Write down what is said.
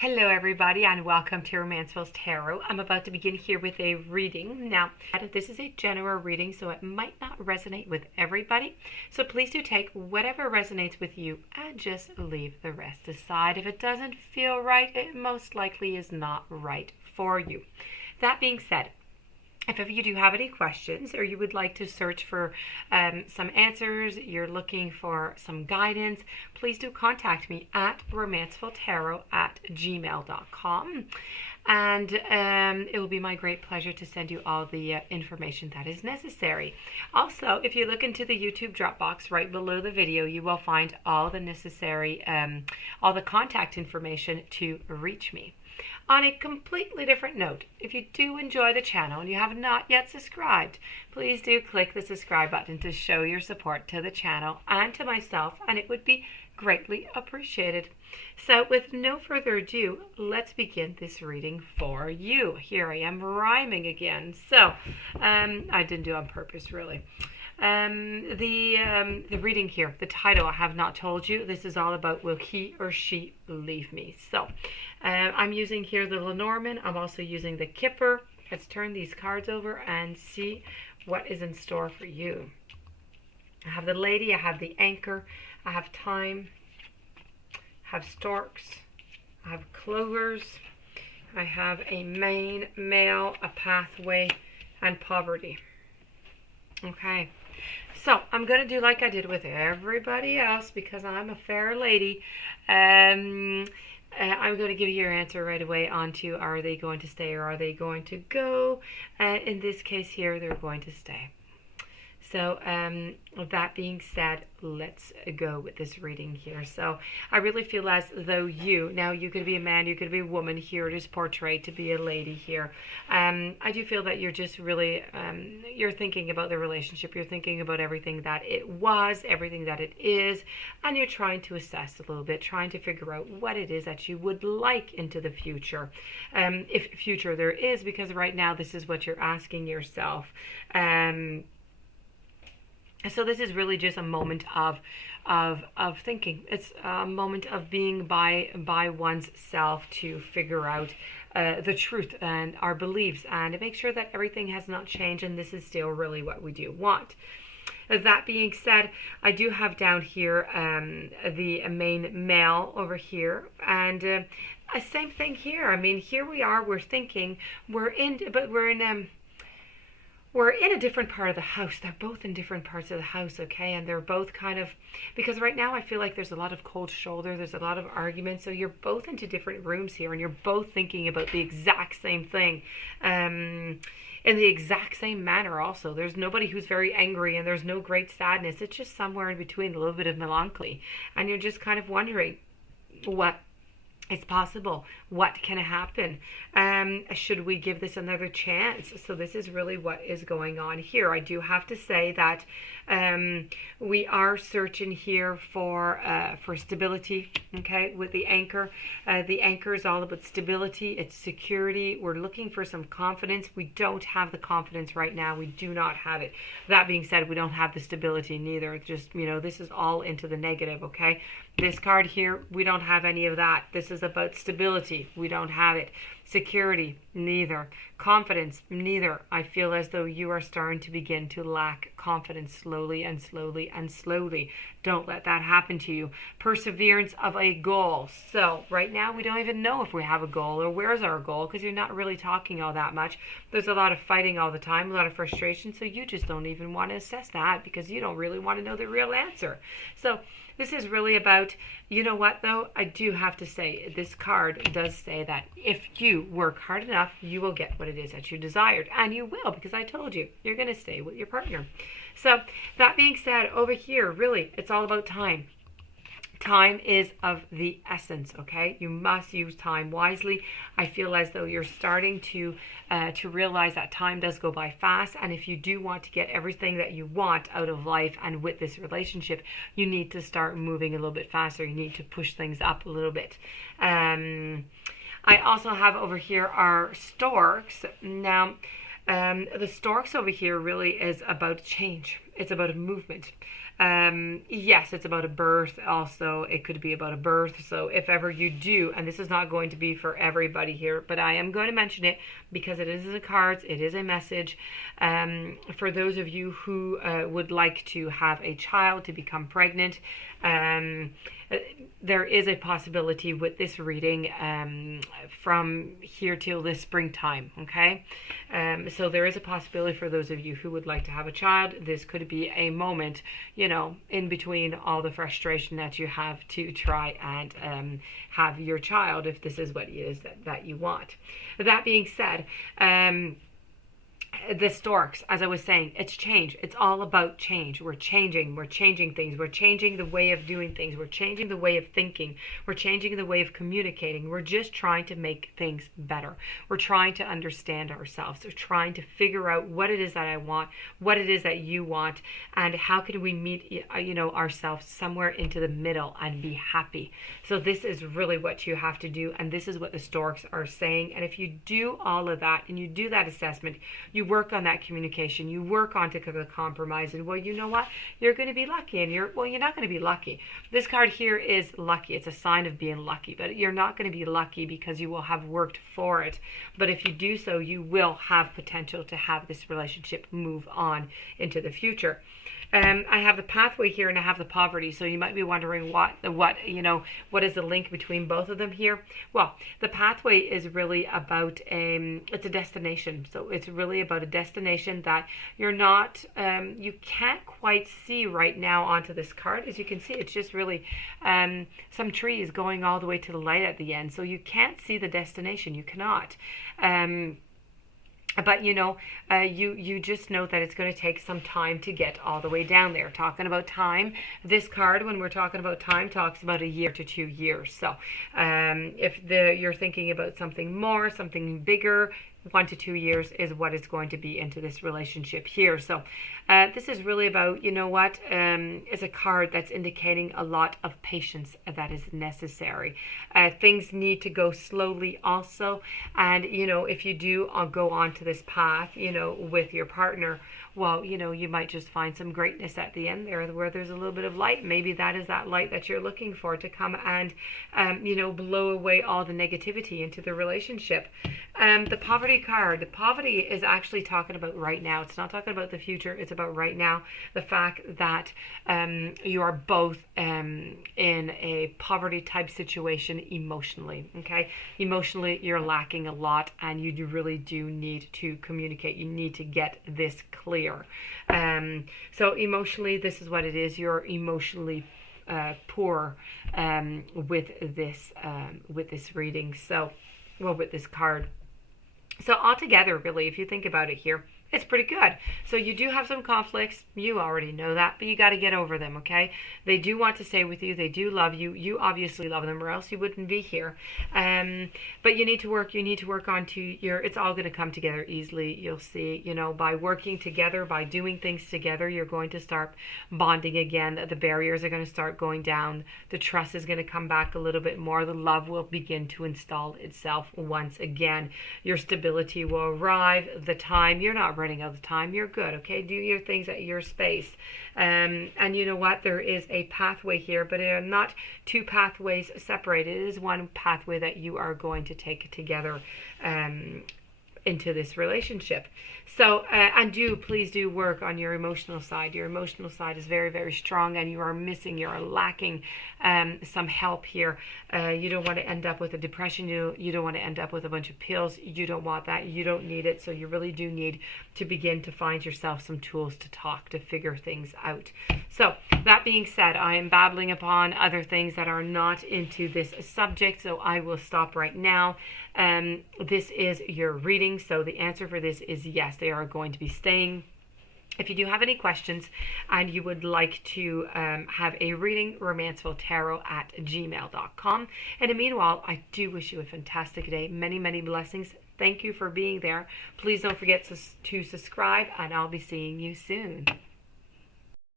Hello everybody and welcome to Romanceful's Tarot. I'm about to begin here with a reading. Now, this is a general reading, so it might not resonate with everybody. So please do take whatever resonates with you and just leave the rest aside. If it doesn't feel right, it most likely is not right for you. That being said, if ever you do have any questions or you would like to search for some answers, you're looking for some guidance, please do contact me at romancefultarot@gmail.com. And it will be my great pleasure to send you all the information that is necessary. Also, if you look into the YouTube drop box right below the video, you will find all the necessary, all the contact information to reach me. On a completely different note, if you do enjoy the channel and you have not yet subscribed, please do click the subscribe button to show your support to the channel and to myself, and it would be greatly appreciated. So with no further ado, let's begin this reading for you. Here I am rhyming again. So I didn't do it on purpose, really. The reading here, the title, I have not told you. This is all about will he or she leave me. So I'm using here the Lenormand. I'm also using the Kipper. Let's turn these cards over and see what is in store for you. I have the Lady, I have the Anchor, I have Time, I have Storks, I have Clovers, I have a Main, Male, a Pathway, and Poverty. Okay, so I'm going to do like I did with everybody else because I'm a fair lady. I'm going to give you your answer right away onto are they going to stay or are they going to go. In this case here, they're going to stay. So that being said, let's go with this reading here. So I really feel as though now you could be a man, you could be a woman. Here it is portrayed to be a lady here. I do feel that you're just really, you're thinking about the relationship. You're thinking about everything that it was, everything that it is, and you're trying to assess a little bit, trying to figure out what it is that you would like into the future. If future there is, because right now this is what you're asking yourself. So this is really just a moment of thinking. It's a moment of being by one's self to figure out the truth and our beliefs and to make sure that everything has not changed and this is still really what we do want. That being said, I do have down here the Main, Male over here, and same thing here. I mean, here we are. We're thinking. We're in a different part of the house. They're both in different parts of the house, okay? And they're both kind of, because right now I feel like there's a lot of cold shoulder, there's a lot of argument, so you're both into different rooms here, and you're both thinking about the exact same thing, in the exact same manner also. There's nobody who's very angry, and there's no great sadness. It's just somewhere in between, a little bit of melancholy, and you're just kind of wondering what it's possible. What can happen? Should we give this another chance? So this is really what is going on here. I do have to say that we are searching here for stability. Okay, with the Anchor. The Anchor is all about stability. It's security. We're looking for some confidence. We don't have the confidence right now. We do not have it. That being said, we don't have the stability neither. It's just, this is all into the negative. Okay. This card here, we don't have any of that. This is about stability. We don't have it. Security, neither. Confidence, neither. I feel as though you are starting to begin to lack confidence slowly and slowly and slowly. Don't let that happen to you. Perseverance of a goal. So right now we don't even know if we have a goal or where's our goal because you're not really talking all that much. There's a lot of fighting all the time, a lot of frustration. So you just don't even want to assess that because you don't really want to know the real answer. So this is really about, you know what though, I do have to say, this card does say that if you work hard enough, you will get what it is that you desired. And you will, because I told you, you're going to stay with your partner. So that being said, over here, really, it's all about time. Time is of the essence, okay? You must use time wisely. I feel as though you're starting to realize that time does go by fast, and if you do want to get everything that you want out of life and with this relationship, you need to start moving a little bit faster. You need to push things up a little bit. I also have over here our Storks. Now, the Storks over here really is about change. It's about a movement. Yes, it's about a birth. Also, it could be about a birth. So if ever you do, and this is not going to be for everybody here, but I am going to mention it because it is in the cards, it is a message. For those of you who would like to have a child, to become pregnant, there is a possibility with this reading from here till this springtime, okay? So there is a possibility for those of you who would like to have a child. This could be a moment, in between all the frustration that you have to try and have your child, if this is what it is that you want. That being said, the storks, as I was saying, it's change. It's all about change. We're changing things. We're changing the way of doing things. We're changing the way of thinking. We're changing the way of communicating. We're just trying to make things better. We're trying to understand ourselves. We're trying to figure out what it is that I want, what it is that you want, and how can we meet, ourselves somewhere into the middle and be happy. So this is really what you have to do, and this is what the storks are saying. And if you do all of that and you do that assessment, you work on that communication, you work on to the compromise, and well, you know what, you're going to be lucky. And you're not going to be lucky. This card here is lucky. It's a sign of being lucky, but you're not going to be lucky because you will have worked for it. But if you do so, you will have potential to have this relationship move on into the future. I have the pathway here and I have the poverty. So you might be wondering what is the link between both of them here? Well, the pathway is really about it's a destination. So it's really about a destination that you're not, you can't quite see right now onto this card. As you can see, it's just really some trees going all the way to the light at the end. So you can't see the destination. You cannot. But you just know that it's going to take some time to get all the way down there. Talking about time, this card, when we're talking about time, talks about 1 year to 2 years. So if you're thinking about something more, something bigger, 1 to 2 years is what it's going to be into this relationship here. So this is really about, it's a card that's indicating a lot of patience that is necessary. Things need to go slowly also. And, if you do go on to this path, with your partner, well, you might just find some greatness at the end there where there's a little bit of light. Maybe that is that light that you're looking for to come and, blow away all the negativity into the relationship. The poverty card, the poverty is actually talking about right now. It's not talking about the future. It's about right now. The fact that you are both in a poverty type situation emotionally, okay? Emotionally, you're lacking a lot and you really do need to communicate. You need to get this clear. So emotionally, this is what it is. You're emotionally poor with this reading. So, with this card. So altogether, really, if you think about it here, it's pretty good. So you do have some conflicts. You already know that, but you got to get over them, okay? They do want to stay with you. They do love you. You obviously love them, or else you wouldn't be here. But you need to work. You need to work on it's all going to come together easily. You'll see, by working together, by doing things together, you're going to start bonding again. The barriers are going to start going down. The trust is going to come back a little bit more. The love will begin to install itself once again. Your stability will arrive. The time, you're not running out of time. You're good, okay? Do your things at your space. And you know what? There is a pathway here, but they are not two pathways separated. It is one pathway that you are going to take together into this relationship. So, and please do work on your emotional side. Your emotional side is very, very strong, and you are lacking some help here. You don't want to end up with a depression. You don't want to end up with a bunch of pills. You don't want that. You don't need it. So you really do need to begin to find yourself some tools to talk, to figure things out. So that being said, I am babbling upon other things that are not into this subject, so I will stop right now. This is your reading, so the answer for this is yes, they are going to be staying. If you do have any questions and you would like to have a reading, romancefulltarot@gmail.com. And meanwhile, I do wish you a fantastic day. Many, many blessings. Thank you for being there. Please don't forget to subscribe, and I'll be seeing you soon.